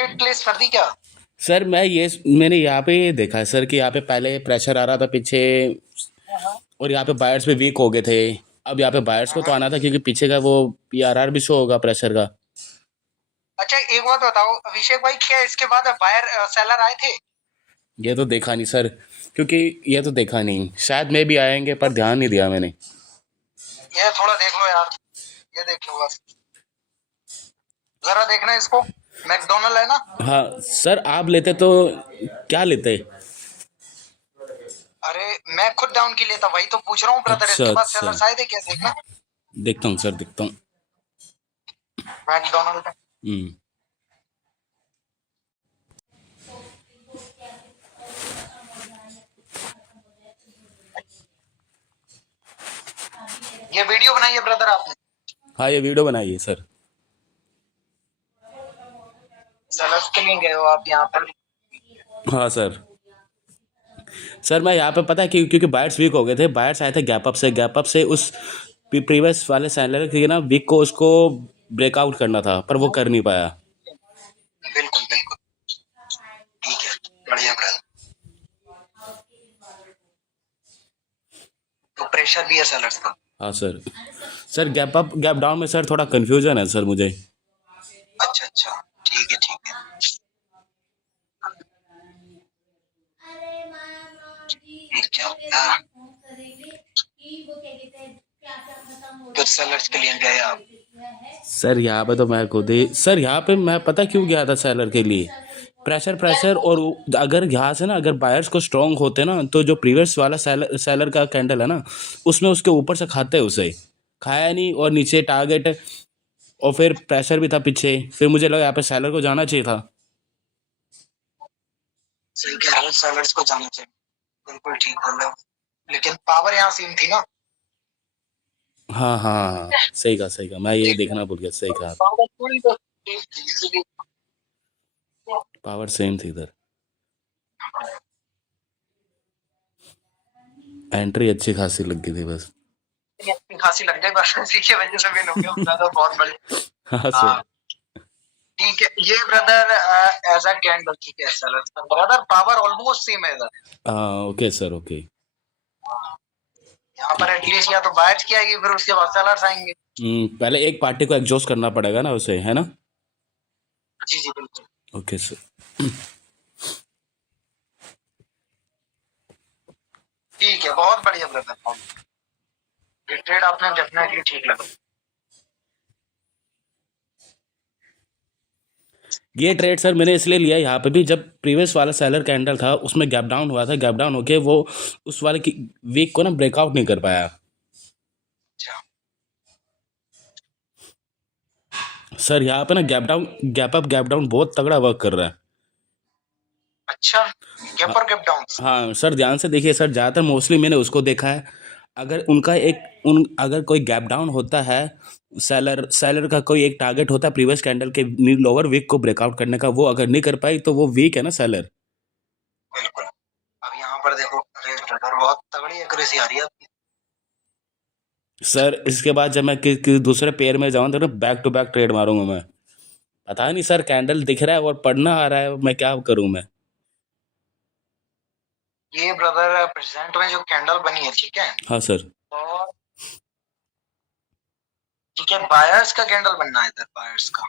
Trade place कर दी क्या? Sir मैंने यहाँ पे ये देखा है सर कि यहाँ पे पहले प्रेशर आ रहा था पीछे, हाँ। और यहाँ पे बायर्स भी वीक हो गए थे। अब यहाँ पे बायर्स को तो हाँ। आना था क्योंकि पीछे का वो पीआरआर भी शो होगा प्रेशर का। अच्छा, एक बात बताओ अभिषेक भाई, क्या इसके बाद बायर सेलर आए थे? ये तो देखा नहीं सर, क्योंकि ये तो देखा नहीं, शायद मैं भी आएंगे पर ध्यान नहीं दिया मैंने। ये थोड़ा देख लो यार, ये देख लो बस, जरा देखना इसको। मैकडोनल्ड है ना? हाँ सर, आप लेते तो क्या लेते? अरे मैं खुद डाउन की लेता, वही तो पूछ रहा हूँ ब्रदर, अच्छा इसके बाद अच्छा, सेलर आए थे क्या, देखना। देखता हूँ सर, देखता हूँ। मैकडोनल्ड। हम्म। ये वीडियो बनाई है ब्रदर आपने? हाँ, ये वीडियो बनाइए सर। सेलर्स के लिए गए हो आप यहाँ पर? हाँ सर। सर मैं यहाँ पे पता है क्योंकि बायर्स वीक हो गए थे, बायर्स आए थे गैप अप से उस प्रीवियस वाले सैलर के ना वीक को उसको ब्रेकआउट करना था, पर वो कर नहीं पाया। बिल्कुल बिल्कुल। ठीक है, बढ़िया ब्रदर। तो प्रेशर भी है सेलर्स का? हाँ sir. Sir gap up gap down में सर थोड़ा कन्फ्यूजन है सर मुझे। अच्छा अच्छा, ठीक है ठीक है। ये क्या होता है? कुछ सेलर्स के लिए गए आप? सर यहाँ पे तो मैं खुद ही सर, यहाँ पे मैं पता क्यों गया था सेलर के लिए, प्रेशर प्रेशर, और अगर यहाँ से ना अगर बायर्स को स्ट्रांग होते ना तो जो प्रीवियस वाला सेलर का कैंडल है ना, उसमें उसके ऊपर से खाते उसे, खाया नहीं, और नीचे टारगेट, और फिर प्रेशर भी था पीछे, फिर मुझे लगा यहाँ पे सेलर को जाना चाहिए था। सही कह रहे हो, सेलर्स को जाना चाहिए, बिल्कुल ठीक बोल रहे हो, लेकिन पावर यहाँ सेम थी ना। हाँ हाँ हाँ, सही कहा, मैं ये देखना भूल गया, सही कहा। पावर थोड़ी तो easily। पावर सेम थी इधर, एंट्री अच्छी खासी लग गई थी बस। अपनी खांसी लग जाए बस, इसी की वजह से विन हो गया ज्यादा, बहुत बड़ी। हाँ सर। हाँ ठीक है, ये ब्रदर एज अ कैंडल, ठीक है सेलर्स का ब्रदर पावर ऑलमोस्ट सेम है इधर। हाँ ओके सर, ओके। यहाँ पर एटलीस्ट या तो बायर्स की आएगी, फिर उसके बाद सेलर्स आएंगे। पहले एक पार्टी को एग्जॉस्ट करना पड़ेगा ना उसे, है ना? जी जी बिल्कुल। Okay sir. ठीक है, बहुत बढ़िया ब्रदर, ये ट्रेड आपने डेफिनेटली ठीक लगा। ये ट्रेड सर मैंने इसलिए लिया यहाँ पे भी, जब प्रीवियस वाला सेलर कैंडल था उसमें गैप डाउन हुआ था, गैप डाउन होके वो उस वाले की वीक को ना ब्रेकआउट नहीं कर पाया। अच्छा सर यहाँ पे ना गैप डाउन बहुत तगड़ा वर्क कर रहा है। अच्छा, गैप और गैप डाउन। हाँ सर, ध्यान से देखिए सर, ज़्यादातर मोस्टली मैंने उसको देखा है, अगर उनका एक उन अगर कोई गैप डाउन होता है, सेलर का कोई एक टारगेट होता है प्रीवियस कैंडल के लोअर वीक को ब्रेकआउट करने का, वो अगर नहीं कर पाई तो वो वीक है ना सेलर। बिल्कुल। अब यहाँ पर देखो, अरे ब्रदर बहुत तगड़ी एक्यूरेसी आ रही है आपकी। सर इसके बाद जब मैं दूसरे पेयर में जाऊँ तो ना बैक टू बैक ट्रेड मारूंगा मैं। पता नहीं सर, कैंडल दिख रहा है और पढ़ना आ रहा है, मैं क्या करूं मैं। ये ब्रदर प्रेजेंट में जो कैंडल बनी है, ठीक है, हाँ सर। और ठीक है, बायर्स का कैंडल बनना है इधर, बायर्स का।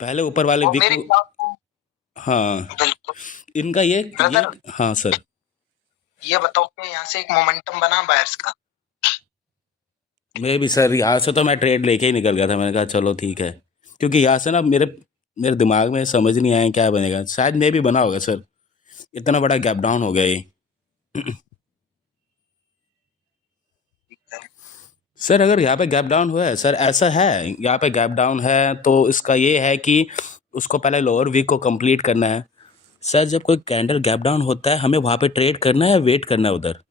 पहले ऊपर वाले वो वीक मेरे को। ख्याल से हाँ, बिल्कुल। इनका ये ब्रदर हाँ सर। ये बताओ कि यहाँ से एक मोमेंटम बना बायर्स का। मैं भी सर यहाँ से तो मैं ट्रेड लेके ही निकल गया था, मैंने कहा चलो ठीक है, क्योंकि यहाँ से ना मेरे मेरे दिमाग में समझ नहीं आया क्या बनेगा, शायद मैं भी बना होगा सर, इतना बड़ा गैप डाउन हो गया ये। सर अगर यहाँ पे गैप डाउन हुआ है सर, ऐसा है यहाँ पे गैप डाउन है तो इसका ये है कि उसको पहले लोअर वीक को कंप्लीट करना है। सर जब कोई कैंडल गैप डाउन होता है, हमें वहाँ पे ट्रेड करना है, वेट करना है उधर,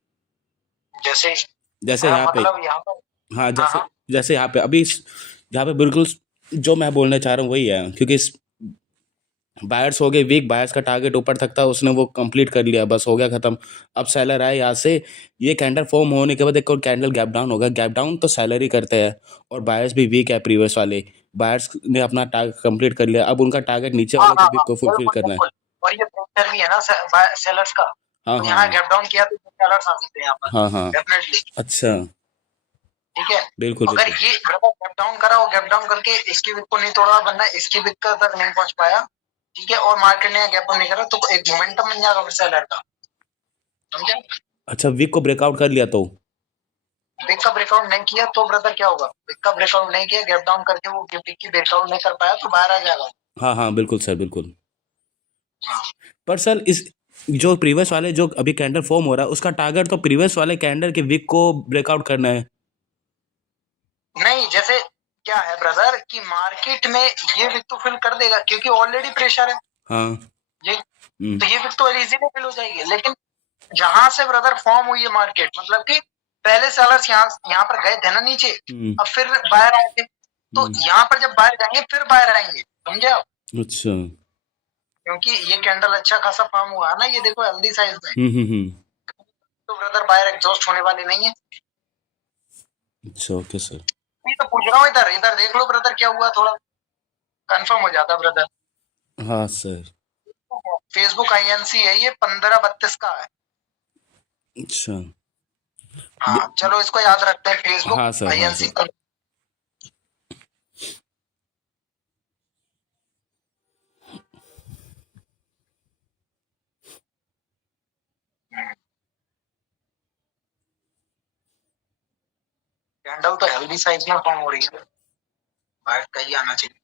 जैसे जैसे यहाँ पे। मतलब यहाँ पर। हाँ, हाँ जैसे हाँ। जैसे यहाँ पे अभी यहाँ पे बिल्कुल जो मैं बोलना चाह रहा हूँ वही है, क्योंकि बायर्स हो गए वीक, बायर्स का टारगेट ऊपर तक था, उसने वो कंप्लीट कर लिया, बस हो गया खत्म। अब सेलर आए यहाँ से, ये कैंडल फॉर्म होने के बाद एक और कैंडल गैप डाउन होगा, गैप डाउन तो सेलर ही करते हैं, और बायर्स भी वीक है प्रीवियस वाले, बायर्स ने अपना टारगेट कंप्लीट कर लिया, अब उनका टारगेट नीचे हाँ वाले हाँ के हाँ, विक को फुलफिल बिल्कुल करना है। बिल्कुल। और ये प्रेशर भी है ना सेलर्स का, हाँ तो हाँ यहाँ गैप डाउन किया तो सेलर्स आ सकते हैं यहाँ पर हाँ हाँ। डेफिनेटली। अच्छा। ठीक है, बिल्कुल अगर बिल्कुल। ये गैप डाउन करा, वो गैप डाउन करके इसकी विक को नहीं तोड़ा, वरना इसकी विक तक नहीं पहुंच पाया, ठीक है, और मार्केट ने गैप डाउन नहीं करा, तो एक मोमेंटम बन जाएगा फिर सेलर का, समझे। अच्छा, विक को ब्रेकआउट कर लिया तो? विक का ब्रेकआउट नहीं किया तो ब्रदर क्या होगा, विक का ब्रेकआउट नहीं किया, गैप डाउन करके वो विक की ब्रेकआउट नहीं कर पाया, तो बाहर आ जाएगा। हाँ हाँ बिल्कुल सर, बिल्कुल। हाँ। पर सर इस जो प्रीवियस वाले जो अभी कैंडल फॉर्म हो रहा है, उसका टारगेट तो प्रीवियस वाले कैंडल के विक को ब्रेकआउट करना है। नहीं, जैसे क्या है ब्रदर कि मार्केट में ये विक तो फिल कर देगा क्योंकि ऑलरेडी प्रेशर है, हाँ। ये हम्म। तो ये विक तो इजीली फिल हो जाएगी। लेकिन जहां से ब्रदर फॉर्म हुई है मार्केट, मतलब कि पहले सेलर्स यहाँ यहाँ पर गए थे ना नीचे, अब फिर बाहर आए थे, तो यहाँ पर जब बाहर जाएंगे फिर बाहर आएंगे, समझे आप। अच्छा। क्योंकि ये कैंडल अच्छा खासा फॉर्म हुआ है ना, ये देखो हेल्दी साइज में, हम्म। तो ब्रदर बाहर एग्जॉस्ट होने वाली नहीं है। अच्छा, ओके सर। मैं तो पूछ रहा हूँ, इधर इधर देख लो ब्रदर क्या हुआ, थोड़ा कंफर्म हो जाता ब्रदर। हाँ सर। फेसबुक आईएनसी है ये 1532 का है। अच्छा। हाँ चलो इसको याद रखते हैं, फेसबुक हाँ सर, हाँ आईएनसी। सर। कैंडल तो हेल्दी साइज में फॉर्म हो रही है, बाहर का ही आना चाहिए।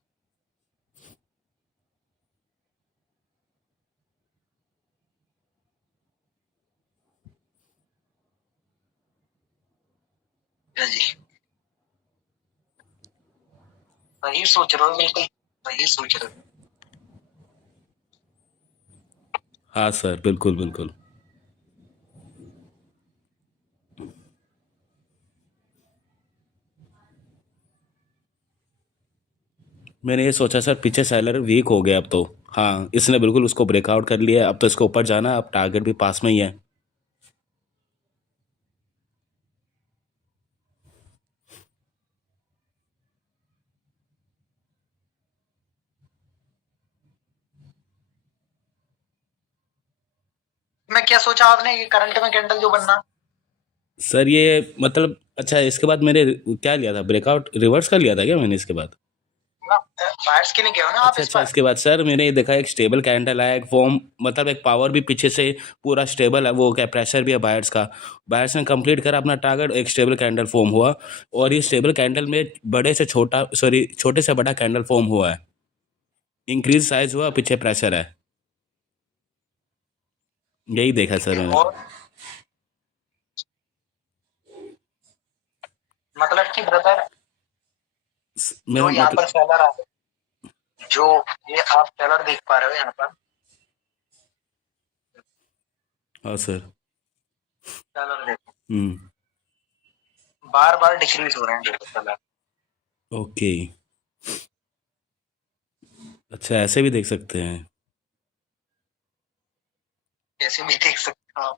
जी, सही सोच रहे हो, बिल्कुल सही सोच रहे हो। हाँ सर, बिल्कुल बिल्कुल। मैंने ये सोचा सर, पीछे सेलर वीक हो गया अब तो। हाँ, इसने बिल्कुल उसको ब्रेकआउट कर लिया, अब तो इसको ऊपर जाना है, अब टारगेट भी पास में ही है। मैं क्या सोचा आपने कि करंट में कैंडल जो बनना, सर ये मतलब, अच्छा इसके बाद मैंने क्या लिया था, ब्रेकआउट रिवर्स कर लिया था क्या मैंने इसके बाद? ना बायर्स की नहीं कहो ना आप अच्छा इस अच्छा, पर। इसके बाद सर मैंने ये देखा, एक स्टेबल कैंडल है, एक फॉर्म, मतलब एक पावर भी पीछे से पूरा स्टेबल है, वो क्या प्रेशर भी है बायर्स का। बायर्स ने कंप्लीट करा अपना टारगेट, एक स्टेबल कैंडल फॉर्म हुआ, और ये स्टेबल कैंडल में बड़े से छोटा, सॉरी छोटे से बड़ा कैंडल फॉर्म हुआ है, इंक्रीज साइज हुआ, पीछे प्रेशर है। यही देखा सर मैंने। और मतलब कि ब्रदर जो मैं यहाँ मतलब, पर सेलर आ, जो ये आप सेलर देख पा रहे हो यहाँ पर, हाँ सर। सेलर देखो हम्म। बार बार डिक्रीज हो रहे हैं देखो सेलर, ओके। अच्छा, ऐसे भी देख सकते हैं। ऐसे भी देख सकते हो आप।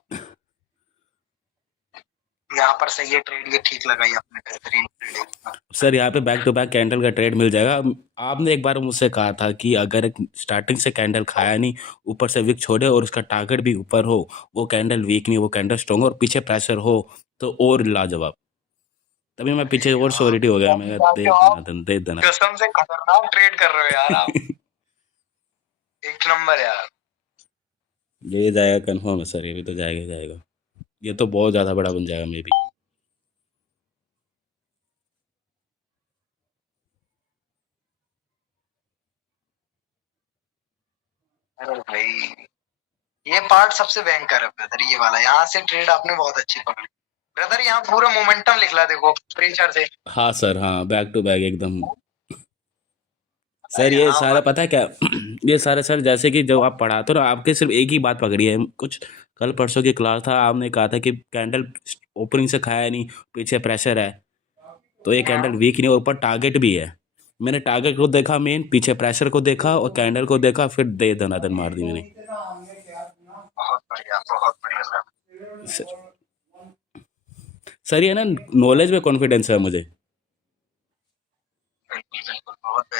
यहाँ पर सही है ट्रेड, ये ठीक लगाई आपने, बेहतरीन ट्रेड है। सर यहाँ पे बैक टू बैक कैंडल का ट्रेड मिल जाएगा। आपने एक बार मुझसे कहा था कि अगर स्टार्टिंग से कैंडल खाया नहीं, ऊपर से विक छोड़े और उसका टारगेट भी ऊपर हो, वो कैंडल वीक नहीं, वो कैंडल स्ट्रॉन्ग और पीछे प्रेशर हो, तो और लाजवाब। तभी मैं पीछे और श्योरिटी हो गया, मैं दे देना दे देना। कसम से खतरनाक ट्रेड कर रहे हो यार आप, एक नंबर यार। ये जाएगा कंफर्म है सर, ये भी तो जाएगा ही जाएगा। ये तो बहुत ज़्यादा बड़ा बन जाएगा मे बी। अरे भाई, ये पार्ट सबसे भयंकर है ब्रदर, ये वाला, यहाँ से ट्रेड आपने बहुत अच्छी पकड़ी ब्रदर। यहाँ पूरा मोमेंटम लिखला देखो प्रेशर से। हाँ सर, हाँ, बैक टू बैक एकदम। सर ये यहाँ सारा पर पता है क्या, ये सारा सर, जैसे कि जब आप पढ़ाते हो ना, आपके सिर्फ एक ही बात पकड़ी है कुछ। कल परसों की क्लास था, आपने कहा था कि कैंडल ओपनिंग से खाया नहीं, पीछे प्रेशर है, तो ये कैंडल वीक नहीं और ऊपर टारगेट भी है। मैंने टारगेट को देखा मेन, पीछे प्रेशर को देखा और कैंडल को देखा, फिर दे दनादन मार दी मैंने। बहुत बढ़िया सर। सर, सर ये ना नॉलेज में कॉन्फिडेंस है मुझे। बिल्कुल बिल्कुल, बहुत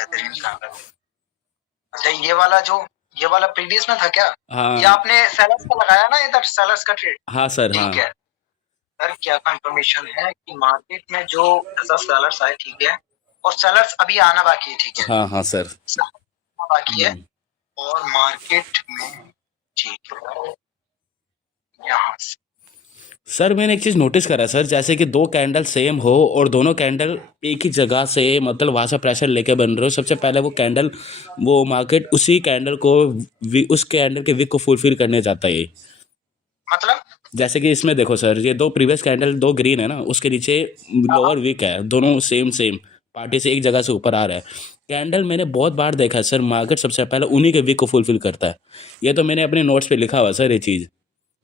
जो ये वाला प्रीवियस में था क्या? हाँ या आपने सेलर्स का लगाया ना इधर, सेलर्स का ट्रेड? हाँ सर, हाँ ठीक है सर, क्या कंफर्मेशन है कि मार्केट में जो ऐसा सेलर्स आए, ठीक है, और सेलर्स अभी आना बाकी है, ठीक है, हाँ हाँ सर। आना बाकी है, और मार्केट में ठीक है यहाँ से सर मैंने एक चीज़ नोटिस करा सर, जैसे कि दो कैंडल सेम हो और दोनों कैंडल एक ही जगह से मतलब वहाँ से प्रेशर लेके बन रहे हो, सबसे पहले वो कैंडल वो मार्केट उसी कैंडल को उस कैंडल के विक को फुलफिल करने जाता है। मतलब जैसे कि इसमें देखो सर, ये दो प्रीवियस कैंडल दो ग्रीन है ना, उसके नीचे लोअर विक है, दोनों सेम सेम पार्टी से एक जगह से ऊपर आ रहा है। कैंडल मैंने बहुत बार देखा है सर, मार्केट सबसे पहले उन्हीं के विक को फुलफिल करता है। ये तो मैंने अपने नोट्स पे लिखा हुआ है सर, ये चीज़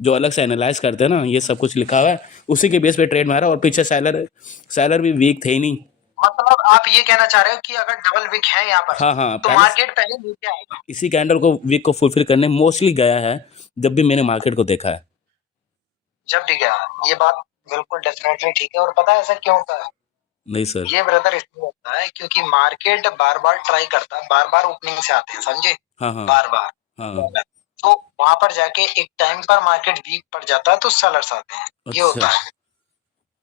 जो अलग से एनालाइज करते हैं ना, ये सब कुछ लिखा हुआ है, उसी के बेस पे ट्रेड मारा। और पीछे सेलर सेलर भी वीक थे ही नहीं। मतलब आप ये कहना चाह रहे हो कि अगर डबल विक है यहाँ पर हाँ हाँ, तो पहले मार्केट पहले नीचे आएगा? इसी कैंडल को वीक को फुलफिल करने मोस्टली गया है जब भी मैंने मार्केट को देखा है। जब भी गया, ये बात बिल्कुल डेफिनेटली ठीक है। और पता है ऐसा क्यों होता है? नहीं सर। ये ब्रदर इसलिए होता है क्योंकि मार्केट बार बार ट्राई करता है, बार बार ओपनिंग से आते हैं, समझे? हाँ हाँ बार बार हाँ। तो वहां पर जाके एक टाइम पर मार्केट वीक पड़ जाता है तो सेलर्स आते हैं, ये होता अच्छा है,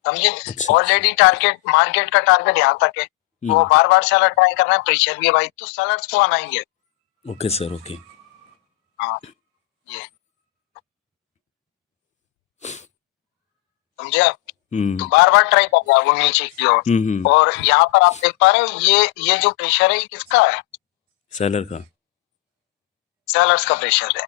समझे? अच्छा। ऑलरेडी टारगेट, मार्केट का टारगेट यहाँ तक है, तो वो बार बार सेलर ट्राई कर रहे हैं, प्रेशर भी है भाई, तो सेलर्स को आना ही है। Okay sir, okay. हाँ, ये समझे आप? तो बार बार ट्राई कर रहा है वो नीचे की ओर, और यहाँ पर आप देख पा रहे हो ये जो प्रेशर है ये किसका है? सेलर का। सेलर्स का प्रेशर है।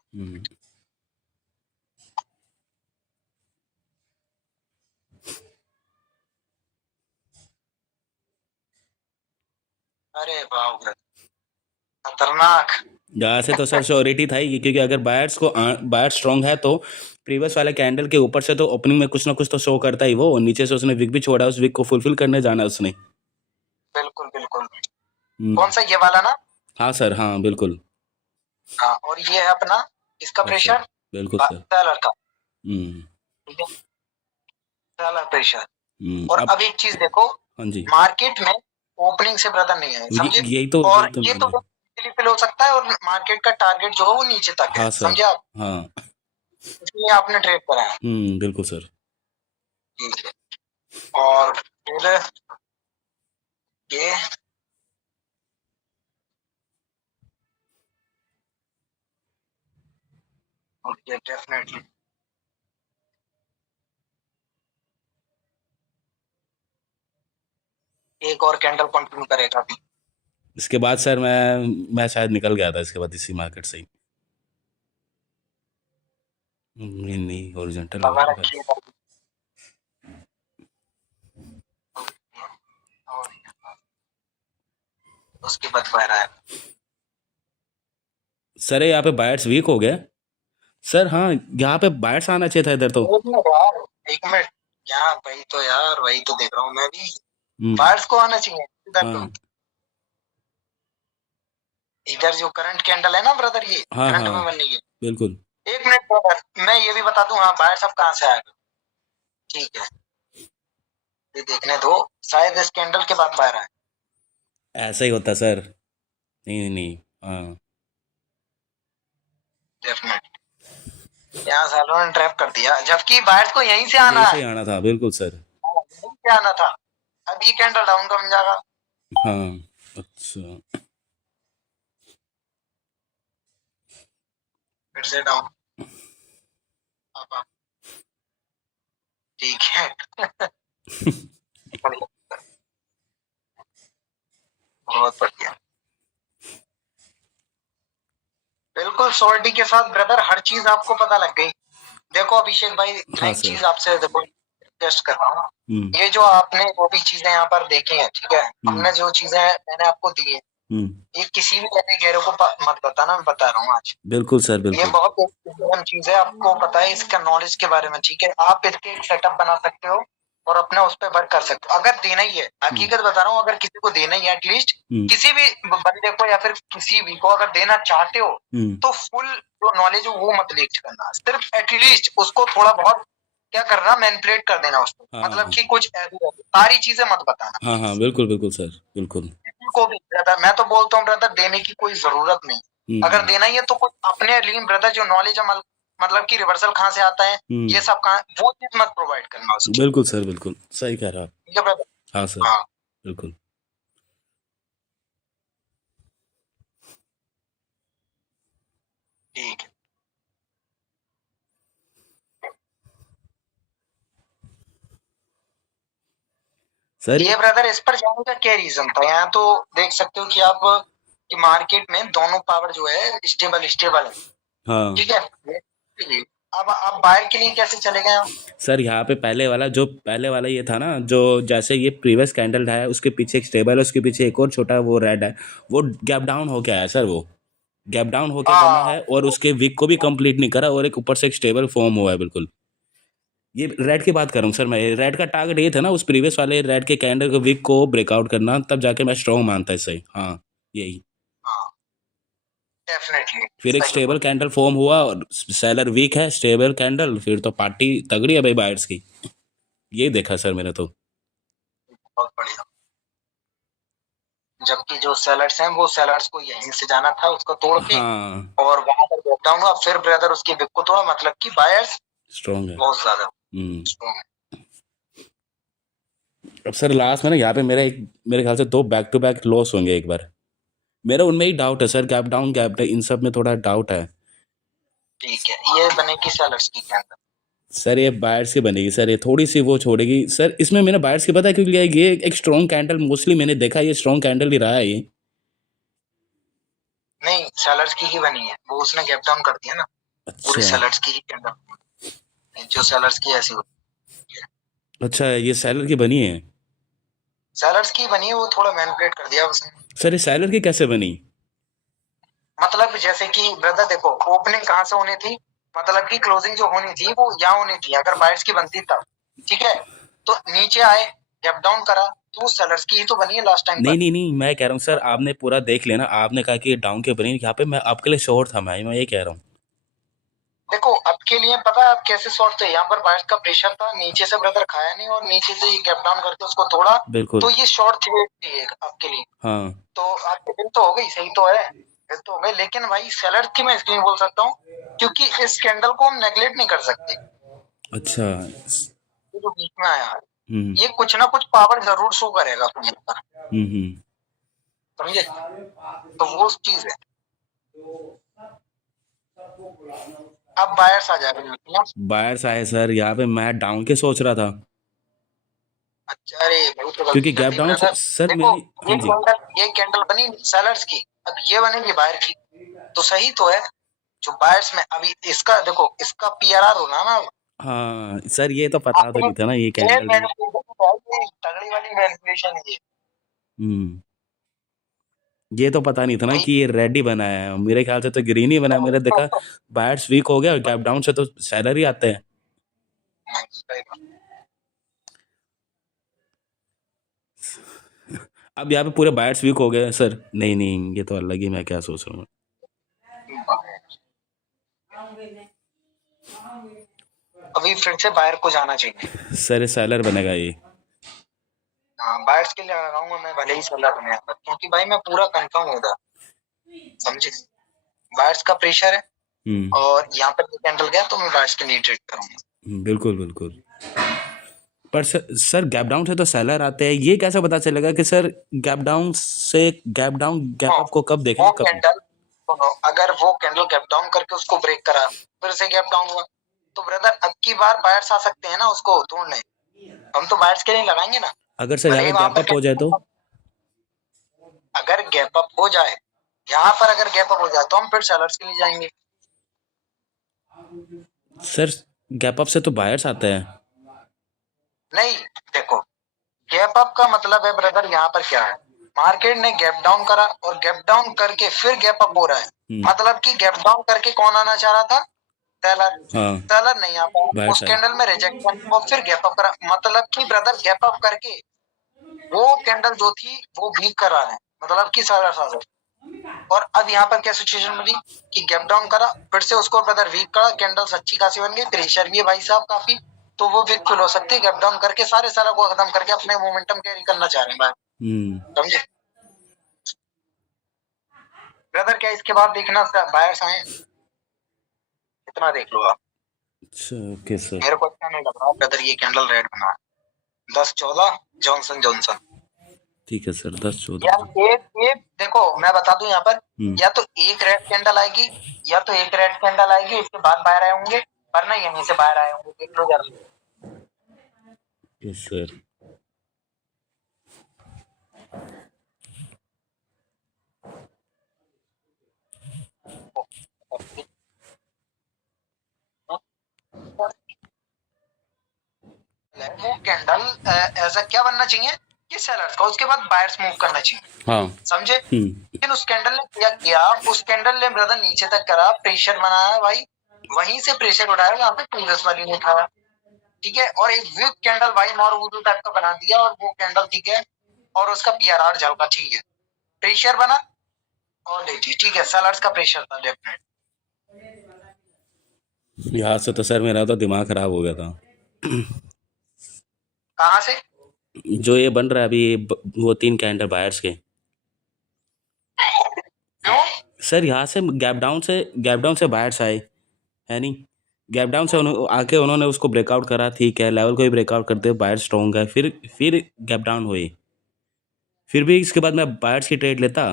अरे वाह, खतरनाक। यहाँ से तो सर श्योरिटी था ही, क्योंकि अगर बायर्स स्ट्रांग है तो प्रीवियस वाले कैंडल के ऊपर से तो ओपनिंग में कुछ ना कुछ तो शो करता ही वो, और नीचे से उसने विक भी छोड़ा, उस विक को फुलफिल करने जाना उसने। बिल्कुल बिल्कुल। कौन सा, ये वाला ना? हाँ सर, हाँ बिल्कुल। हाँ, और ये है अपना इसका प्रेशर, बिल्कुल सर। सेलर का, ठीक है, सेलर प्रेशर। और अब एक चीज देखो, हाँ जी, मार्केट में ओपनिंग से ब्रदर नहीं है, समझे? यही तो और यही ये तो तो फिल हो सकता है, और मार्केट का टारगेट जो है वो नीचे तक है, हाँ सर, समझे आप? हाँ इसलिए आपने ट्रेड करा है, बिल्कुल सर। ठीक है। और फिर ये ओके, डेफिनेटली एक और कैंडल कंटिन्यू करेगा अभी। इसके बाद सर मैं शायद निकल गया था इसके बाद इसी मार्केट से ही। नहीं हॉरिजॉन्टल लगा लगा है। रखिएगा। और उसके बाद बाहर आया सर यहाँ पे बायर्स वीक हो गया सर। हाँ, यहाँ पे बायर्स आना चाहिए था इधर तो। यार, एक मिनट, यहाँ वही तो यार, वही तो देख रहा हूँ मैं भी, बायर्स को आना चाहिए इधर तो। इधर जो करंट कैंडल है ना ब्रदर, ये हाँ करंट हाँ में बन रही है। बिल्कुल। एक मिनट ब्रदर, मैं ये भी बता दूं, हाँ बाहर सब कहाँ से आएगा, ठीक है, ये देखने दो, शायद इस कैंडल के बाद बाहर आए। ऐसा ही होता सर। नहीं नहीं नहीं, हाँ डेफिनेटली यहाँ सालों ने ट्रैप कर दिया, जबकि बाहर को यहीं से आना यहीं है, से ही आना था, बिल्कुल सर। यहीं से आना था। अब ये कैंडल डाउन का बन जाएगा। हाँ अच्छा। फिर से डाउन, ठीक है। बहुत बढ़िया, बिल्कुल श्योरिटी के साथ ब्रदर, हर चीज आपको पता लग गई। देखो अभिषेक भाई, मैं एक चीज आपसे देखो रिक्वेस्ट कर रहा हूँ, ये जो आपने वो भी चीजें यहाँ पर देखी हैं, ठीक है, हमने जो चीजें मैंने आपको दी है, ये किसी भी ऐसे गहरे को मत बताना, मैं बता रहा हूँ आज। बिल्कुल सर, ये बिल्कुल। बहुत इंपॉर्टेंट चीज है, आपको पता है इसका नॉलेज के बारे में, ठीक है? आप इसके एक सेटअप बना सकते हो और अपने उस पर वर्क कर सकते हो, अगर देना ही है, हकीकत बता रहा हूँ, अगर किसी को देना ही है एटलीस्ट, किसी भी बंदे को या फिर किसी भी को अगर देना चाहते हो, तो फुल जो नॉलेज हो वो मत लीक करना, सिर्फ एटलीस्ट उसको थोड़ा बहुत क्या करना, मैनिपुलेट कर देना उसको, मतलब कि कुछ ऐसी सारी चीजें मत बताना। हाँ हाँ बिल्कुल बिल्कुल सर, बिल्कुल। किसी को भी ब्रदर, मैं तो बोलता हूँ ब्रदर, देने की कोई जरूरत नहीं, अगर देना ही है तो कुछ अपने लीन ब्रदर जो नॉलेज है मतलब कि रिवर्सल कहाँ से आता है, ये सब कहाँ, वो चीज मत प्रोवाइड करना उसकी। बिल्कुल सर, बिल्कुल सही कह रहे हो आप। ठीक है ब्रदर। हाँ सर, हाँ बिल्कुल। ठीक है। सर ये ब्रदर इस पर जाने का क्या रीजन था? यहाँ तो देख सकते हो कि आप कि मार्केट में दोनों पावर जो है स्टेबल स्टेबल है। हाँ ठीक है। अब आप बाहर के लिए कैसे चले गए आप? सर, यहाँ पे पहले वाला ये था ना, जो जैसे ये प्रीवियस कैंडल है, उसके पीछे एक स्टेबल है, उसके पीछे एक और छोटा वो रेड है, वो गैप डाउन हो गया है सर, वो गैप डाउन होके बना हाँ है और उसके विक को भी कंप्लीट नहीं करा, और एक ऊपर से एक स्टेबल फॉर्म हुआ है बिल्कुल। ये रेड की बात कर रहा हूँ सर मैं। रेड का टारगेट ये था ना, उस प्रीवियस वाले रेड के कैंडल के विक को ब्रेकआउट करना, तब जाके मैं स्ट्रॉन्ग मानता इसे। हाँ, यही। हाँ डेफिनेटली फिर एक सही स्टेबल बोल। कैंडल फॉर्म हुआ और सेलर वीक है, स्टेबल कैंडल, फिर तो पार्टी तगड़ी है भाई बायर्स की। यही देखा सर मैंने तो। बहुत बढ़िया। जबकि जो सेलर्स हैं वो सेलर्स को यहीं से जाना था उसको तोड़ के, हाँ, और वहां पर ब्रेक डाउन हुआ, फिर ब्रदर उसकी बिक को तोड़ा, मतलब कि बायर्स स्ट्रॉन्ग है। बहुत ज्यादा हम्म। strong है। अब सर लास्ट में ना यहाँ पे मेरे ख्याल से 2 बैक टू बैक लॉस होंगे एक बार। मेरा उनमें ही डाउट है सर, गैप डाउन इन सब में थोड़ा डाउट है। ठीक है, ये बनेगी सेलर्स की कैंडल। सर ये बायर्स की बनेगी सर, ये थोड़ी सी वो छोड़ेगी सर। इसमें मैंने बायर्स की पता है क्यों लिया है? ये एक स्ट्रॉन्ग कैंडल मोस्टली मैंने देखा, ये स्ट्रॉन्ग कैंडल ही रहा है ये। नहीं, सेलर्स की ही बनी है, वो उसने गैप डाउन कर दिया ना, पूरी अच्छा सेलर्स की ही कैंडल, जो सेलर्स की ऐसी होती है। अच्छा, ये सेलर की बनी है। सेलर्स की बनी है, वो थोड़ा मैनिपुलेट कर दिया उसने। सर ये सेलर की कैसे बनी? मतलब जैसे कि ब्रदर देखो, ओपनिंग कहाँ से होनी थी, मतलब कि क्लोजिंग जो होनी थी वो यहाँ होनी थी, अगर बायर्स की बनती तब। ठीक है, तो नीचे आए, गैप डाउन करा, तो वो सेलर्स की ही तो बनी है लास्ट टाइम नहीं पर। नहीं नहीं, मैं कह रहा हूँ सर, आपने पूरा देख लेना, आपने कहा कि ये डाउन के बनी, यहाँ पे मैं आपके लिए श्योर था, मैं ये कह रहा हूँ। देखो अब के लिए पता है आप कैसे शॉर्ट थे, यहाँ पर बायर्स का प्रेशर था, नीचे से ब्रदर खाया नहीं और नीचे से ये गैप डाउन करके उसको तोड़ा, बिल्कुल। तो ये शॉर्ट थी आपके लिए। हाँ। तो आपकी बिल तो हो गई, सही तो है, बिल तो हो गई, लेकिन भाई सेलर की मैं इसलिए बोल सकता हूँ क्योंकि इस कैंडल को हम नेगलेक्ट नहीं कर सकते। अच्छा। ये जो बीच में आया, हम्म ये कुछ ना कुछ पावर जरूर शो करेगा अपने ऊपर, हम्म। समझे? तो वो चीज है। अब बायर्स आ जाएगा। बायर्स आए सर, यहाँ पे मैं डाउन के सोच रहा था, अच्छा, अरे भाई तो क्योंकि गलती कर गैप दी डाउन ब्रदर। सर देखो, मेरी। हाँ जी। ये कैंडल बनी सेलर्स की, अब ये बनेगी बायर की, तो सही तो है। जो बायर्स में अभी इसका देखो, इसका पीआरआर होना ना, हाँ सर, ये तो पता तो आपने नहीं था ना ये ये कैंडल भी। मैनिपुलेशन, तगड़ी वाली मैनिपुलेशन है ये हम्म। ये तो पता नहीं था ना भाई। कि ये रेड ही बना है, मेरे ख्याल से तो ग्रीन ही बना है। मैंने देखा बायर्स वीक हो गया, गैप डाउन से तो सेलर ही आते हैं। अब यहाँ पे पूरे बायर्स वीक हो गए सर। नहीं नहीं, ये तो अलग ही, मैं क्या सोच रहा हूँ। अभी फिर से बायर को जाना चाहिए। सर ये सेलर बनेगा ये। हाँ, बायर्स के लिए लगाऊंगा मैं, भले ही सेलर बने, क्योंकि भाई मैं पूरा कंफर्म हो गया, समझे? बायर्स का प्रेशर है, और यहाँ पर कैंडल गया तो मैं बायर्स के लिए ट्रेड करूंगा। बिल्कुल बिल्कुल। पर सर गैप डाउन से तो सेलर आते हैं, ये कैसे पता चलेगा कि सर गैप डाउन से गैप हाँ, अप को कब देखना वो कब नहीं? कैंडल सुनो, अगर वो कैंडल गैप डाउन करके उसको ब्रेक करा, फिर से गैप डाउन हुआ, तो ब्रदर अब की बार बायर्स आ सकते हैं ना उसको तोड़ने, हम तो बायर्स के लिए लगाएंगे ना। अगर सर भले यहाँ ही पे वहां गैप अप पर हो जाए तो? अगर गैप अप हो जाए, यहाँ पर अगर गैप अप हो जाए तो हम फिर सेलर्स के लिए जाएंगे। सर गैप अप से तो बायर्स आते हैं। नहीं, देखो, गैप अप का मतलब है ब्रदर, यहाँ पर क्या है, मार्केट ने गैप डाउन करा और गैप डाउन करके फिर गैप अप हो रहा है, मतलब कि गैप डाउन करके कौन आना चाह रहा था? सेलर। हाँ, सेलर नहीं आ पाया, बायर्स उस आए। कैंडल में रिजेक्शन और फिर गैप अप करा, मतलब कि ब्रदर गैप अप करके वो कैंडल जो थी वो वीक करा है, मतलब कि सेलर आ गए। और अब यहाँ पर क्या सिचुएशन बनी कि गैप डाउन करा, फिर से उसको ब्रदर वीक करा, कैंडल्स अच्छी खासी बन गई, प्रेशर भी है भाई साहब काफी, तो वो वीक फिल हो सकती है, गैप डाउन करके सारे सारा को खत्म करके अपने मोमेंटम कैरी करना चाह रहे हैं भाई, समझे? ब्रदर क्या इसके बाद देखना बायर्स आए, इतना देख लो आप। अच्छा ओके सर। मेरे को अच्छा नहीं लग रहा ब्रदर ये कैंडल रेड बना, 10-14 जॉनसन जॉनसन। ठीक है सर, 10-14। यार एक एक देखो मैं बता दूं यहाँ पर, या तो एक रेड कैंडल आएगी, या तो एक रेड कैंडल आएगी उसके बाद बाहर आए होंगे, वरना यहीं से बाहर आए होंगे, देख लो जरा। Yes sir. वो कैंडल ऐसा क्या बनना चाहिए कि सेलर्स का, उसके बाद बायर्स मूव करना चाहिए, हाँ। समझे। लेकिन उस कैंडल ने क्या किया, उस कैंडल ने ब्रदर नीचे तक करा, प्रेशर बनाया भाई, वहीं से प्रेशर उठाया जहाँ पे प्रीवियस वाली ने उठाया, ठीक है। और एक वीक कैंडल भाई नॉर्वुड टाइप का बना दिया, और वो कैंडल ठीक है, और उसका पीआरआर झलका, ठीक है, प्रेशर बना और लेटी, ठीक है, सेलर्स का प्रेशर था डेफिनेट। यहाँ से तो सर मेरा तो दिमाग खराब हो गया था। कहाँ से? जो ये बन रहा है अभी वो 3 कैंडल बायर्स के। क्यों? सर यहाँ से गैप डाउन से बायर्स आए, है नहीं। गैप डाउन से आके उन्होंने उसको ब्रेकआउट करा, ठीक है, लेवल को भी ब्रेकआउट करते बायर स्ट्रॉन्ग है, फिर गैप डाउन हुए। फिर भी इसके बाद मैं बायर्स की ट्रेड लेता,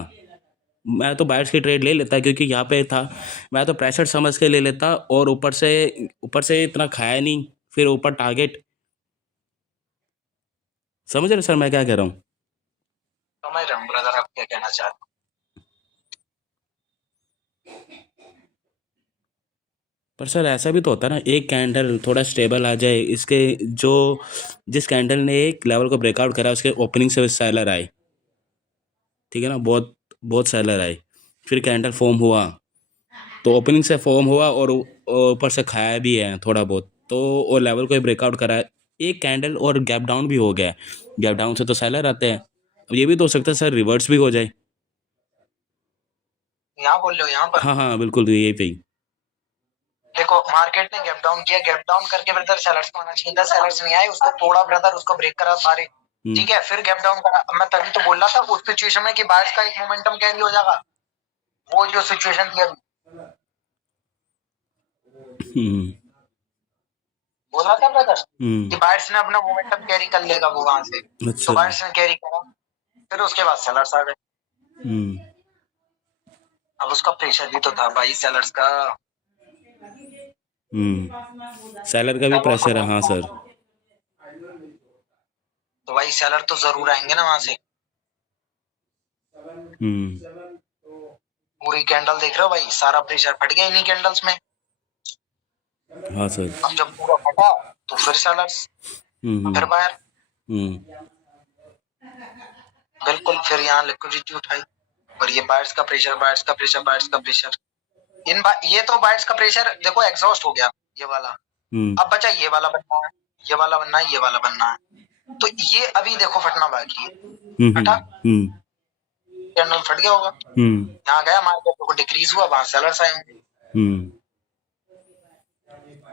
मैं तो बायर्स की ट्रेड ले लेता, क्योंकि यहाँ पे था, मैं तो प्रेशर समझ के ले लेता, और ऊपर से इतना खाया नहीं, फिर ऊपर टारगेट। समझ रहे सर मैं क्या कह रहा हूँ? समझ रहा हूँ ब्रदर आप क्या कहना चाहते हैं। पर सर ऐसा भी तो होता है ना, एक कैंडल थोड़ा स्टेबल आ जाए, इसके जो जिस कैंडल ने एक लेवल को ब्रेकआउट करा उसके ओपनिंग से सेलर आए, ठीक है ना, बहुत बहुत सेलर आए, फिर कैंडल फॉर्म हुआ, तो ओपनिंग से फॉर्म हुआ और ऊपर से खाया भी है थोड़ा बहुत, तो वो लेवल को ब्रेकआउट करा है, एक कैंडल और गैप डाउन भी हो गया, गैप डाउन से तो सेलर आते हैं। अब ये भी तो हो सकता है सर रिवर्स भी हो जाए। यहाँ बोल रहे हो यहाँ पर? हाँ हाँ बिल्कुल यही पे ही। देखो मार्केट ने गैप डाउन किया, गैप डाउन करके ब्रदर सेलर्स को आना चाहिए था, सेलर्स नहीं आए, उसको तोड़ा ब्रदर, उसको ब्रेक करा सारे, ठीक है, फिर गैप डाउन करा। मैं तभी तो बोल रहा था उस सिचुएशन में कि बायर्स का एक मोमेंटम कैरी हो जाएगा, वो जो सिचुएशन थी अभी बोला था ब्रदर कि बायर्स ने अपना मोमेंटम कैरी कर लेगा वो वहां से, अच्छा। तो बायर्स ने कैरी करा, फिर उसके बाद सेलर्स आ गए। अब उसका प्रेशर भी तो था भाई सेलर्स का, सेलर का भी प्रेशर है, हाँ सर। तो भाई सेलर तो जरूर आएंगे ना वहां से। पूरी कैंडल देख रहे हो भाई, सारा प्रेशर फट गया इन्हीं कैंडल्स में। हाँ सर। अब जब पूरा फटा तो फिर सेलर्स, फिर बायर, बिल्कुल, फिर यहाँ लिक्विडिटी उठाई, और ये बायर्स का प्रेशर, बायर्स का प्रेशर, बायर्स का प्रेशर, ये तो बायर्स का प्रेशर देखो एग्जॉस्ट हो गया ये वाला, अब बचा ये वाला बनना है, ये वाला बनना है, ये वाला बनना है, तो ये अभी देखो फटना बाकी है, फटा, कैंडल फट गया होगा, यहाँ गया मार्केट को डिक्रीज हुआ, वहां सेलर्स आए।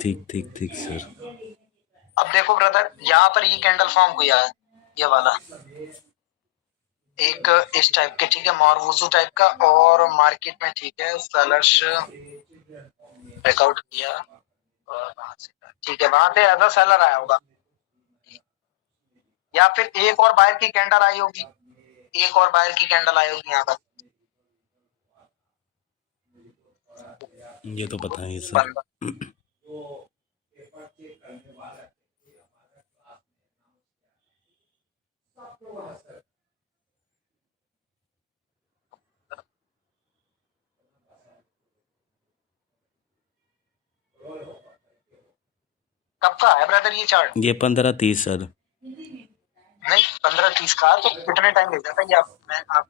ठीक ठीक ठीक सर। अब देखो ब्रदर यहाँ पर ये कैंडल फॉर्म हुआ है, ये वाला एक इस टाइप के, ठीक है, मॉर्वुजू टाइप का, और मार्केट में ठीक है सेलर्स ब्रेकआउट किया, और वहां से ठीक है, वहां से ऐसा सेलर आया होगा, या फिर एक और बायर की कैंडल आई होगी, एक और बायर की कैंडल आई होगी यहाँ पर, ये तो पता नहीं सर। कब का है ब्रदर ये चार्ट? ये 15-30 सर। नहीं 15-30 का, तो कितने टाइम ले जाता है ये आप?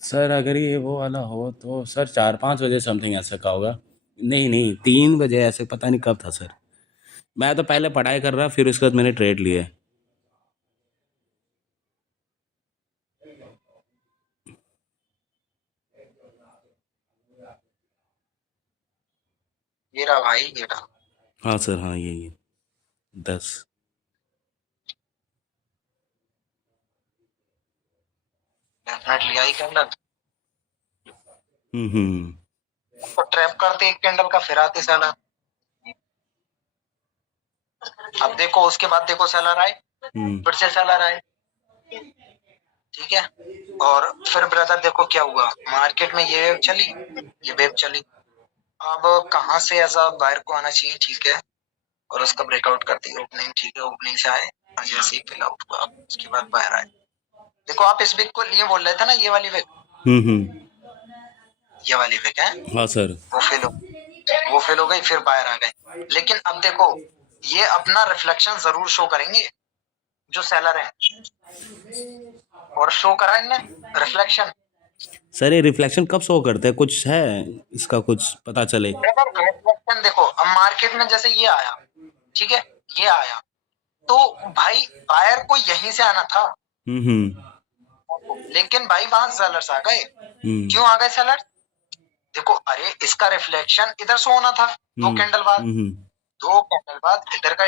सर अगर ये वो वाला हो तो सर 4-5 बजे समथिंग ऐसा का होगा। नहीं नहीं 3 बजे ऐसे, पता नहीं कब था सर। मैं तो पहले पढ़ाई कर रहा, फिर उसके बाद मैंने ट्रेड लिए। ये रहा भाई, ये रहा। हाँ सर, हाँ यही 10। डेफिनेटली आई कैंडल, तो ट्रैप करते एक कैंडल का, फिर आते सेलर। अब देखो उसके बाद देखो सेलर आए, फिर से सेलर आए, ठीक है। और फिर ब्रदर देखो क्या हुआ, मार्केट में ये वेव चली, ये वेव चली। अब कहाँ से ऐसा बायर को आना चाहिए, ठीक है, और उसका ब्रेकआउट करती है ओपनिंग, ठीक है, ओपनिंग से आए और जैसे ही फिल आउट हुआ उसके बाद बायर आए। देखो आप इस विक को लिए बोल रहे थे ना, ये वाली विक, ये वाली विक है, हाँ सर। वो फेल हो गई, फिर बायर आ गए। लेकिन अब देखो ये अपना रिफ्लेक्शन जरूर शो करेंगे जो सेलर है, और शो करा इनने रिफ्लेक्शन। सर ये रिफ्लेक्शन कब शो करते हैं, कुछ है इसका, कुछ पता चले? रिफ्लेक्शन देखो, अब मार्केट में जैसे ये आया, ठीक है, ये आया, तो भाई बायर को यहीं से आना था, लेकिन भाई वहां सेलर्स आ गए। क्यों आ गए सेलर्स? देखो अरे इसका रिफ्लेक्शन इधर से होना था, दो कैंडल बाद, दो कैंडल बाद इधर का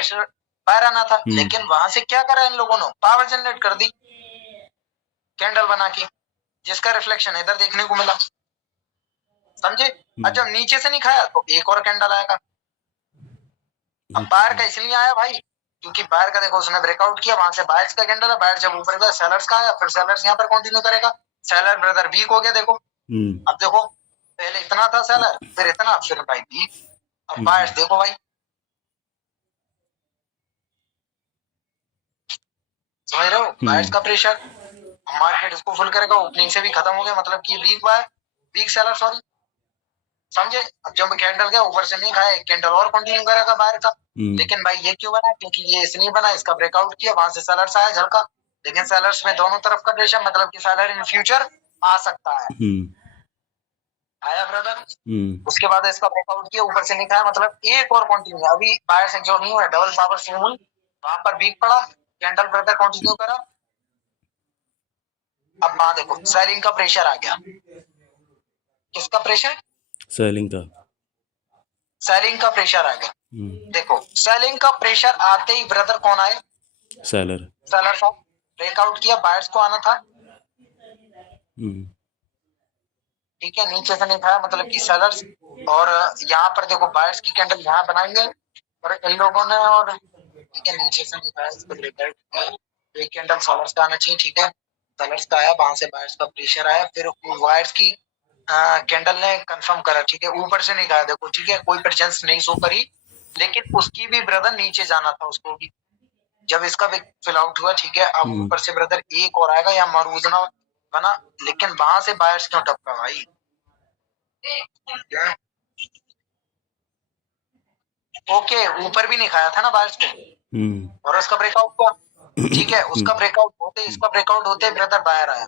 बाहर आना था, लेकिन वहां से क्या करा इन लोगों ने, पावर जनरेट कर दी कैंडल बना के, जिसका रिफ्लेक्शन इधर देखने को मिला, समझे। और जब नीचे से नहीं खाया तो एक और कैंडल आएगा। अब बाहर का इसलिए आया भाई क्योंकि बाहर का देखो उसने ब्रेकआउट किया, वहां से बायर्स का कैंडल है, बाहर जब ऊपर गया सेलर्स का आया, फिर सेलर्स यहाँ पर कंटिन्यू करेगा। सेलर ब्रदर वीक हो गया, देखो अब देखो पहले इतना था सेलर, फिर इतना, फिर भाई वीक। अब बायर्स देखो भाई, समझ रहे हो, बायर्स का प्रेशर, मार्केट इसको फुल करेगा, ओपनिंग से भी खत्म हो गया, मतलब कि weak buyer, weak seller, sorry, समझे। अब जब कैंडल गया ऊपर से नहीं खाया, कैंडल और कंटिन्यू करेगा बाहर का। लेकिन भाई ये क्यों बना, क्योंकि ये इसलिए बना, इसका ब्रेकआउट किया, वहां से सेलर्स आया झलका, लेकिन सेलर्स में दोनों तरफ का प्रेशर, मतलब कि सेलर इन फ्यूचर आ सकता है, आया ब्रदर। उसके बाद इसका ब्रेकआउट किया, ऊपर से नहीं खाया, मतलब एक और कंटिन्यू, अभी बाहर से जो नहीं हुआ, डबल पावर स्विंग हुई, वहां पर वीक पड़ा, कैंडल ब्रदर कंटिन्यू करा। अब वहां देखो सेलिंग का प्रेशर आ गया, किसका प्रेशर, सेलिंग का, सेलिंग का प्रेशर आ गया। देखो सेलिंग का प्रेशर आते ही ब्रदर कौन आए, सेलर, सेलर साहब, ब्रेकआउट किया, बायर्स को आना था, ठीक है, नीचे से नहीं खाया, मतलब कि सेलर्स। और यहाँ पर देखो बायर्स की कैंडल यहाँ बनाएंगे, और इन लोगों ने, और ठीक है, नीचे से नहीं खाया, इसको ब्रेकआउट किया, एक कैंडल सेलर्स का आना चाहिए, ठीक है, सेलर्स का आया, वहां से बायर्स का प्रेशर आया, फिर वायर्स की कैंडल ने कंफर्म करा, ठीक है, ऊपर से नहीं खाया, देखो ठीक है, कोई प्रेजेंस नहीं शो करी, लेकिन उसकी भी ब्रदर नीचे जाना था उसको भी, जब इसका भी फिल आउट हुआ, ठीक है। अब ऊपर से ब्रदर एक और आएगा या मरूजना बना, लेकिन वहां से बायर्स क्यों टपका भाई, ओके, ऊपर भी नहीं खाया था ना बायर्स को, और उसका ब्रेकआउट हुआ, ठीक है, उसका ब्रेकआउट होते, इसका ब्रेकआउट होते ब्रदर बाहर आया,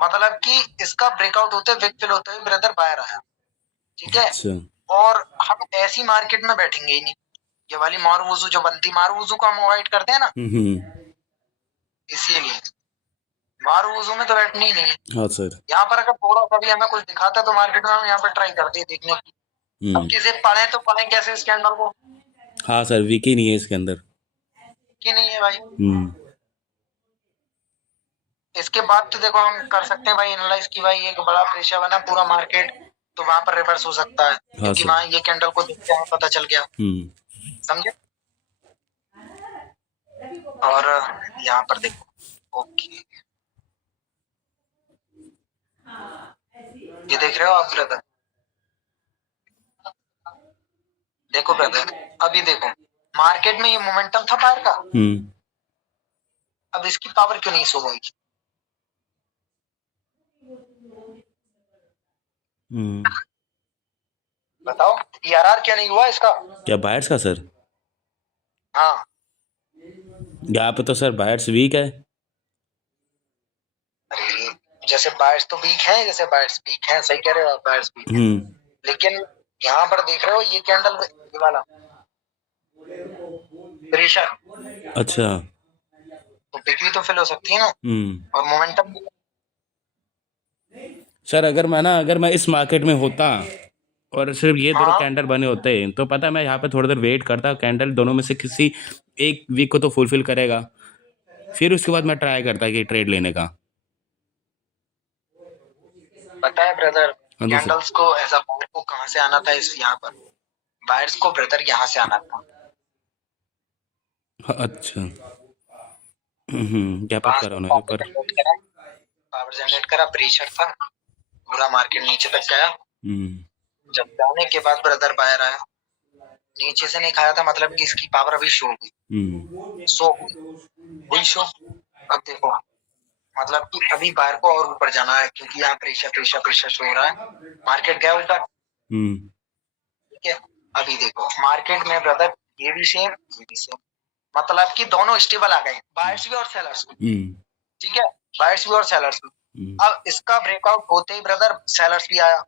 मतलब कि इसका ब्रेकआउट होते विक फिल होते हुए ब्रदर बाहर आया, ठीक है। और हम ऐसी मार्केट में बैठेंगे ही नहीं, ये वाली मारूवुजू जो बनती, मारूवुजू को हम अवॉइड करते हैं ना, इसीलिए मारूवुजू में तो बैठनी ही नहीं है। हाँ सर, यहाँ पर अगर थोड़ा सा भी हमें कुछ दिखाता है तो मार्केट में हम यहाँ पर ट्राई करते हैं देखने की। अब किसे पढ़े तो पढ़े कैसे इस कैंडल को, हाँ सर, वीक ही नहीं है इसके अंदर, कि नहीं है भाई। इसके बाद तो देखो हम कर सकते हैं भाई एनालाइज की, भाई एक बड़ा प्रेशर बना पूरा मार्केट, तो वहां पर रिवर्स हो सकता है, क्योंकि वहां ये कैंडल को देखते हैं पता चल गया, समझे। और यहाँ पर देखो, ओके, ये देख रहे हो आप ब्रदर, देखो ब्रदर, अभी देखो मार्केट में ये मोमेंटम था बाहर का, अब इसकी पावर क्यों नहीं शो हुई, बताओ, ईआरआर क्या नहीं हुआ इसका, क्या बायर्स का सर? हाँ, यहाँ पे तो सर बायर्स वीक है। अरे जैसे बायर्स तो वीक है, जैसे बायर्स वीक है, सही कह रहे हो आप, बायर्स वीक है, लेकिन यहाँ पर देख रहे हो ये कैंडल, ये वाला प्रेशर, अच्छा, तो बिक्री तो फिल हो सकती है ना, और मोमेंटम। सर अगर मैं इस मार्केट में होता और सिर्फ ये दोनों कैंडल बने होते तो पता है मैं यहाँ पे थोड़ी देर वेट करता, कैंडल दोनों में से किसी एक वीक को तो फुलफिल करेगा, फिर उसके बाद मैं ट्राई करता कि ट्रेड लेने का। पता है ब्रदर, हाँ जी सर। कैंडल्स को एज अ बायर को कहाँ से आना था, इस यहाँ पर बायर्स को ब्रदर यहाँ से आना था। हाँ, अच्छा। गैप अप वहां करा से उन्होंने पर। पावर जनरेट करा, प्रेशर था, पूरा मार्केट नीचे तक गया। जब जाने के बाद ब्रदर बायर आया, नीचे से नहीं खाया था, मतलब कि इसकी पावर अभी शो हुई, शो हुई शो। अब देखो मतलब कि अभी बायर को और ऊपर जाना है, क्योंकि यहाँ प्रेशर प्रेशर प्रेशर शो हो रहा है, मार्केट गया ऊपर। ठीक है, अभी देखो मार्केट में ब्रदर ये भी सेम, ये भी सेम, मतलब कि दोनों स्टेबल आ गए, बायर्स भी और सेलर्स भी। ठीक है, बायर्स भी और सेलर्स भी। अब इसका ब्रेकआउट होते ही ब्रदर सेलर्स भी आया।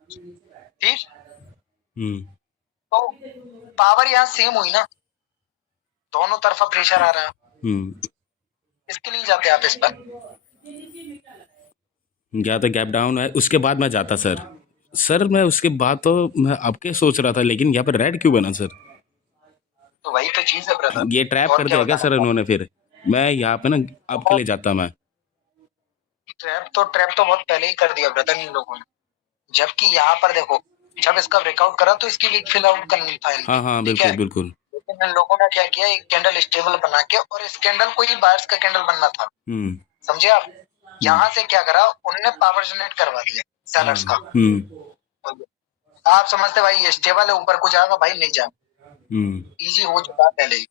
ठीक, तो पावर यहाँ सेम हुई ना, दोनों तरफा प्रेशर आ रहा है। इसके लिए जाते आप इस पर। गया तो गैप डाउन है, उसके बाद मैं जाता सर। सर मैं उसके बाद तो मैं आपके सोच रहा था, लेकिन यहाँ पर रेड क्यों बना सर? तो वही तो चीज है ब्रदर, ये ट्रैप और कर क्या दिया क्या सर बताना। इन्होंने? फिर मैं यहाँ पे ना आपके लिए जाता मैं। ट्रैप तो बहुत पहले ही कर दिया ब्रदर इन लोगों ने, जबकि यहाँ पर देखो जब इसका ब्रेकआउट करा तो इसकी वीक फिल आउट करनी था इनकी। हाँ हाँ, ठीक है, बिल्कुल बिल्कुल। लेकिन इन लोगों ने क्या किया, एक कैंडल स्टेबल बना के, और इस कैंडल को ही बायर्स का कैंडल बनना था, समझे आप। यहाँ से क्या करा उनने, पावर जनरेट करवा दिया सेलर्स का। आप समझते भाई ये स्टेबल है, ऊपर को जाएगा, भाई नहीं जाएगा, इजी हो चुका है पहले ही।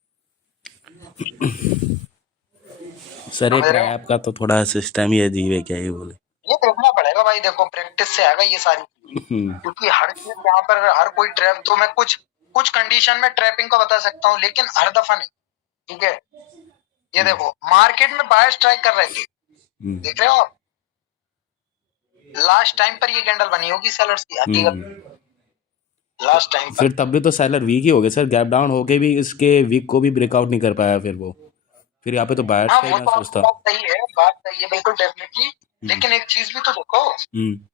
सर ये समझ रहे हो, ट्रैप का तो थोड़ा सिस्टम ही अजीब है, क्या ही बोले। ये देखना पड़ेगा भाई, देखो प्रैक्टिस से आएगा ये सारी, क्योंकि हर चीज यहाँ पर हर कोई ट्रैप, तो मैं कुछ कुछ कंडीशन में ट्रैपिंग को बता सकता हूँ, लेकिन हर दफा नहीं। ठीक है, ये देखो मार्केट में बायर स्ट्राइक कर रहे थे, देख रहे हो आप, लास्ट टाइम पर ये कैंडल बनी होगी सेलर्स की, हकीकत लास्ट टाइम पर। फिर तब भी तो सेलर वीक ही हो गए सर, गैप डाउन होके भी इसके वीक को भी ब्रेकआउट नहीं कर पाया फिर वो। फिर यहाँ पे तो बायर्स हाँ का ही वो मैं तो आपकी सोचता। बात सही है, बात सही है बिल्कुल डेफिनेटली, लेकिन एक चीज भी तो देखो,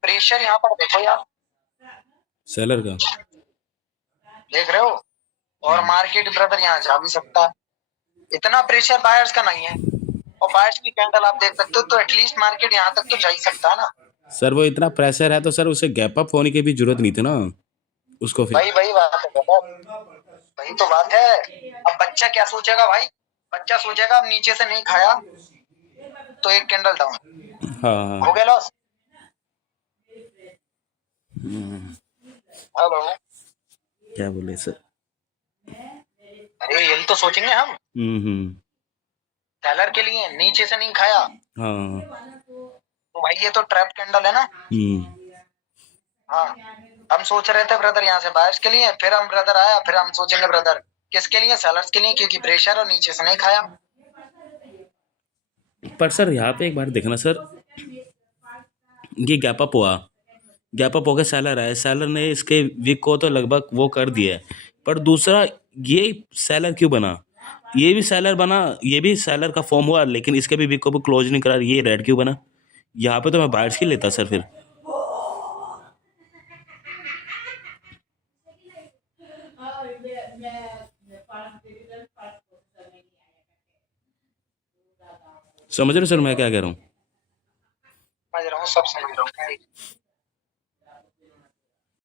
प्रेशर यहाँ पर देखो यार, सेलर का। देख रहे हो, और मार्केट ब्रदर यहाँ जा भी सकता है, इतना प्रेशर बायर्स का नहीं है, और बायर्स की कैंडल आप देख सकते हो, तो एटलीस्ट मार्केट यहाँ तक तो जा ही सकता है ना। सर वो इतना प्रेशर है तो सर उसे गैप अप होने की भी जरूरत नहीं थी ना उसको फिर। वही बात है ब्रदर, वही तो बात है। अब बच्चा क्या सोचेगा भाई, बच्चा सोचेगा अब नीचे से नहीं खाया तो एक कैंडल डाउन, हाँ हो गया लॉस। हेलो, क्या बोले सर? अरे यही तो सोचेंगे हम, सेलर के लिए नीचे से नहीं खाया, हाँ। तो भाई ये तो ट्रैप कैंडल है ना। हाँ, हम सोच रहे थे ब्रदर यहाँ से बायर्स के लिए, फिर हम ब्रदर आया, फिर हम सोचेंगे ब्रदर किसके लिए, सेलर्स के लिए, क्योंकि प्रेशर और नीचे से नहीं खाया। पर सर यहाँ पे एक बार देखना सर, ये गैप अप हुआ, गैप अप होकर सेलर आया, सेलर ने इसके वीक को तो लगभग वो कर दिया है, पर दूसरा ये सेलर क्यों बना? ये भी सेलर बना, ये भी सेलर का फॉर्म हुआ, लेकिन इसके भी वीक को भी क्लोज नहीं करा, ये रेड क्यों बना? यहाँ पे तो मैं बायर्स की लेता सर फिर। समझ रहे हो सर मैं क्या कह रहा हूँ? समझ रहा हूँ, सब समझ रहा हूँ।